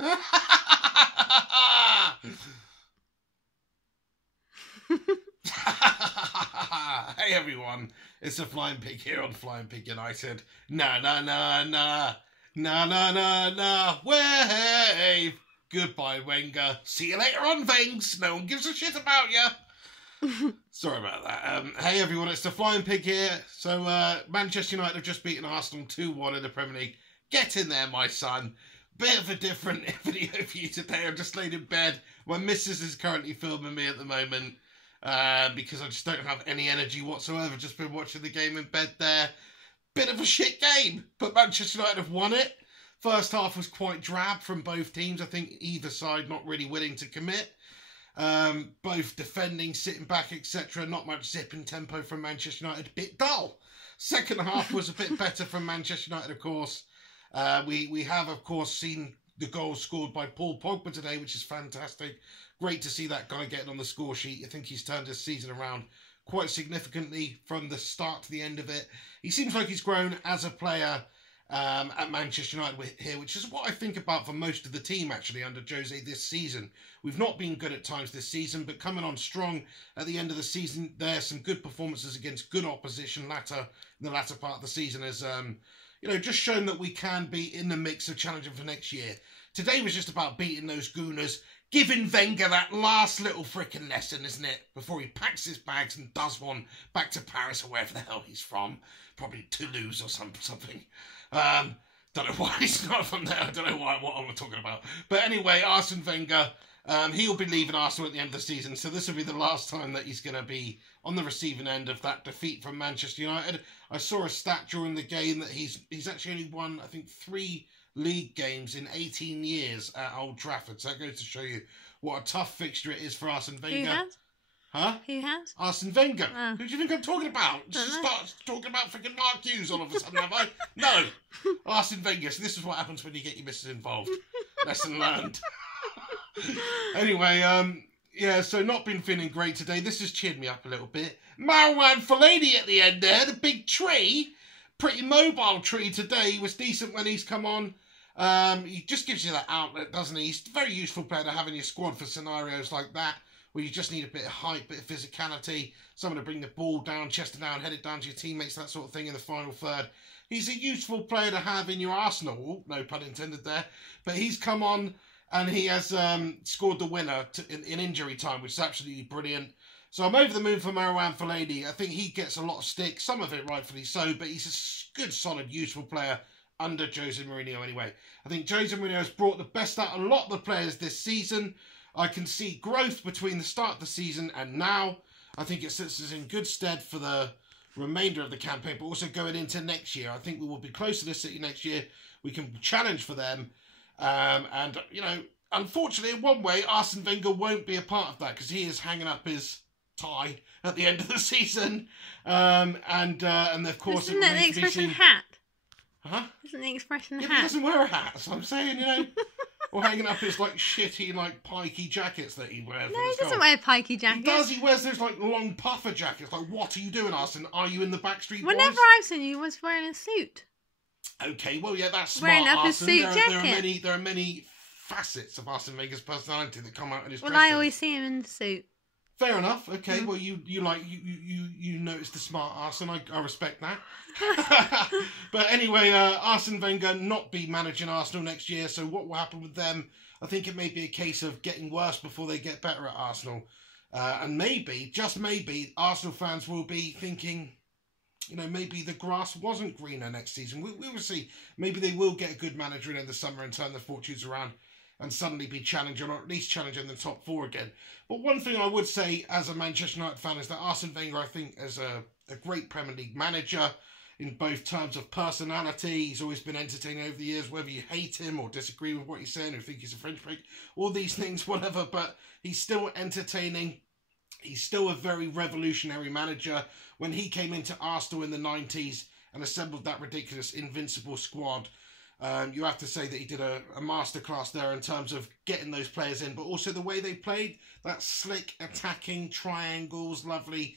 Hey everyone, it's the Flying Pig here on Flying Pig United. Na na na na, na na na na, wave. Goodbye, Wenger. See you later on, Wengers. No one gives a shit about you. Sorry about that. Hey everyone, it's the Flying Pig here. So Manchester United have just beaten Arsenal 2-1 in the Premier League. Get in there, my son. Bit of a different video for you today. I'm just laid in bed. My missus is currently filming me at the moment because I just don't have any energy whatsoever. Just been watching the game in bed there. Bit of a shit game, but Manchester United have won it. First half was quite drab from both teams. I think either side not really willing to commit. Both defending, sitting back, etc. Not much zip and tempo from Manchester United. Bit dull. Second half was a bit better from Manchester United, of course. We have, of course, seen the goals scored by Paul Pogba today, which is fantastic. Great to see that guy getting on the score sheet. I think he's turned his season around quite significantly from the start to the end of it. He seems like he's grown as a player at Manchester United here, which is what I think about for most of the team, actually, under Jose this season. We've not been good at times this season, but coming on strong at the end of the season, there's some good performances against good opposition in the latter part of the season has just shown that we can be in the mix of challenging for next year. Today was just about beating those Gooners, giving Wenger that last little frickin' lesson, isn't it? Before he packs his bags and does one back to Paris or wherever the hell he's from. Probably Toulouse or something. Don't know why he's not from there. I don't know what I'm talking about. But anyway, Arsene Wenger, he'll be leaving Arsenal at the end of the season. So this will be the last time that he's going to be on the receiving end of that defeat from Manchester United. I saw a stat during the game that he's actually only won, I think, 3 league games in 18 years at Old Trafford. So that goes to show you what a tough fixture it is for Arsene Wenger. Who has? Huh? Who has? Arsene Wenger. Oh. Who do you think I'm talking about? Just start talking about freaking Mark Hughes all of a sudden, have I? No. Arsene Wenger. So this is what happens when you get your missus involved. Lesson learned. Anyway, yeah, so not been feeling great today. This has cheered me up a little bit. Fellaini at the end there, the big tree. Pretty mobile tree today. He was decent when he's come on. He just gives you that outlet, doesn't he? He's a very useful player to have in your squad for scenarios like that, where you just need a bit of height, bit of physicality, someone to bring the ball down, chest it down, head it down to your teammates, that sort of thing in the final third. He's a useful player to have in your Arsenal. No pun intended there. But he's come on and he has scored the winner in injury time, which is absolutely brilliant. So I'm over the moon for Fellaini. I think he gets a lot of stick, some of it rightfully so, but he's a good, solid, useful player under Jose Mourinho anyway. I think Jose Mourinho has brought the best out of a lot of the players this season. I can see growth between the start of the season and now. I think it sets us in good stead for the remainder of the campaign, but also going into next year. I think we will be closer to City next year. We can challenge for them. Unfortunately, in one way, Arsene Wenger won't be a part of that because he is hanging up his tie at the end of the season. And of course, isn't that the expression hat? Huh? Isn't the expression yeah, hat? He doesn't wear a hat, so I'm saying, or hanging up his shitty pikey jackets that he wears. No, he doesn't wear pikey jackets. He does. He wears those long puffer jackets. What are you doing, Arsene? Are you in the Backstreet Boys? Whenever I've seen you, he was wearing a suit. Okay, well, yeah, that's wearing smart, up his Arsene. suit jacket. There are many facets of Arsene Wenger's personality that come out in his Well, dressing. I always see him in the suit. Fair enough. Okay, well, you notice the smart Arsene. I respect that. But anyway, Arsene Wenger not be managing Arsenal next year. So what will happen with them? I think it may be a case of getting worse before they get better at Arsenal. And maybe, just maybe, Arsenal fans will be thinking, maybe the grass wasn't greener next season. We will see. Maybe they will get a good manager in the summer and turn their fortunes around and suddenly be challenging, or at least challenging the top 4 again. But one thing I would say as a Manchester United fan is that Arsene Wenger, I think, is a great Premier League manager in both terms of personality. He's always been entertaining over the years, whether you hate him or disagree with what he's saying or think he's a French pig, all these things, whatever, but he's still entertaining. He's still a very revolutionary manager. When he came into Arsenal in the 90s and assembled that ridiculous invincible squad, you have to say that he did a masterclass there in terms of getting those players in, but also the way they played, that slick attacking triangles, lovely,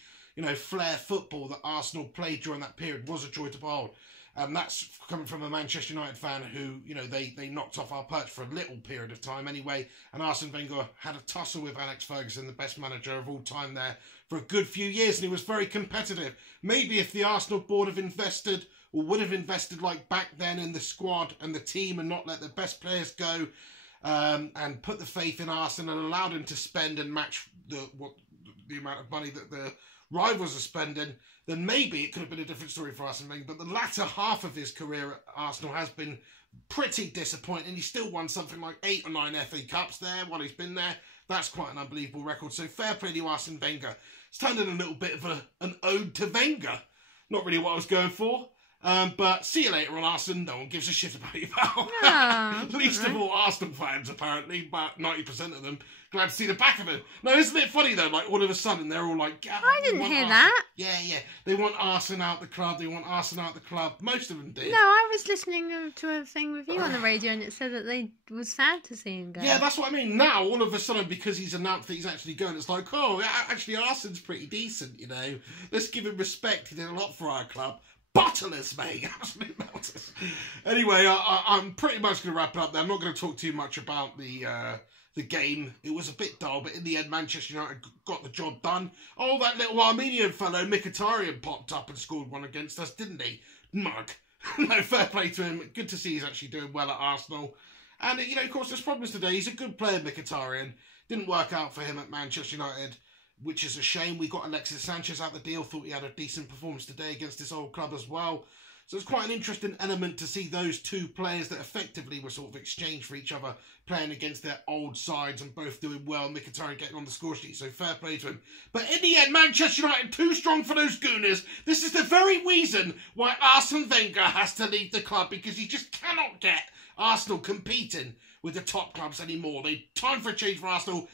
flair football that Arsenal played during that period was a joy to behold. And that's coming from a Manchester United fan who, you know, they knocked off our perch for a little period of time anyway. And Arsene Wenger had a tussle with Alex Ferguson, the best manager of all time there, for a good few years. And he was very competitive. Maybe if the Arsenal board have invested, or would have invested like back then in the squad and the team and not let the best players go, and put the faith in Arsenal and allowed him to spend and match the amount of money that the rivals are spending, then maybe it could have been a different story for Arsene Wenger. But the latter half of his career at Arsenal has been pretty disappointing. He still won something like 8 or 9 FA Cups there while he's been there. That's quite an unbelievable record. So fair play to Arsene Wenger. It's turned into a little bit of an ode to Wenger. Not really what I was going for. But see you later on, Arsenal. No one gives a shit about you, pal. Least of all Arsenal fans, apparently. About 90% of them. Glad to see the back of it. No, isn't it funny, though? Like, all of a sudden, they're all like... I didn't hear that. Yeah. They want Arsenal out the club. They want Arsenal out the club. Most of them did. No, I was listening to a thing with you on the radio and it said that they was sad to see him go. Yeah, that's what I mean. Now, all of a sudden, because he's announced that he's actually going, it's like, oh, actually, Arsenal's pretty decent, you know. Let's give him respect. He did a lot for our club. Bottlers, mate. Absolute melters. Anyway, I'm pretty much going to wrap it up there. I'm not going to talk too much about the game. It was a bit dull, but in the end, Manchester United got the job done. Oh, that little Armenian fellow, Mkhitaryan, popped up and scored one against us, didn't he? Mug. No, fair play to him. Good to see he's actually doing well at Arsenal. And, you know, of course, there's problems today. He's a good player, Mkhitaryan. Didn't work out for him at Manchester United, which is a shame. We got Alexis Sanchez out the deal. Thought he had a decent performance today against his old club as well. So it's quite an interesting element to see those two players that effectively were sort of exchanged for each other, playing against their old sides and both doing well. Mkhitaryan getting on the score sheet, so fair play to him. But in the end, Manchester United too strong for those Gooners. This is the very reason why Arsene Wenger has to leave the club, because he just cannot get Arsenal competing with the top clubs anymore. Time for a change for Arsenal.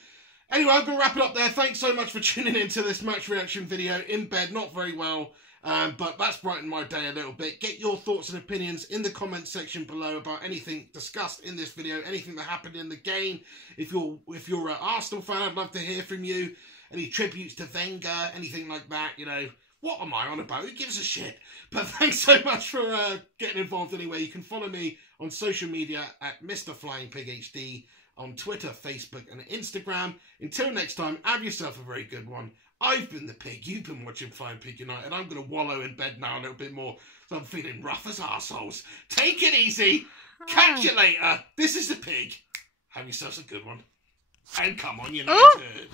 Anyway, I'm going to wrap it up there. Thanks so much for tuning into this match reaction video. In bed, not very well, but that's brightened my day a little bit. Get your thoughts and opinions in the comments section below about anything discussed in this video, anything that happened in the game. If you're an Arsenal fan, I'd love to hear from you. Any tributes to Wenger, anything like that, you know. What am I on about? Who gives a shit? But thanks so much for getting involved anyway. You can follow me on social media at Mr. Flying Pig HD. On Twitter, Facebook and Instagram. Until next time, have yourself a very good one. I've been the pig, you've been watching Flying Pig United. I'm going to wallow in bed now a little bit more, so I'm feeling rough as arseholes. Take it easy. Catch you later. This is the pig. Have yourselves a good one. And come on, United.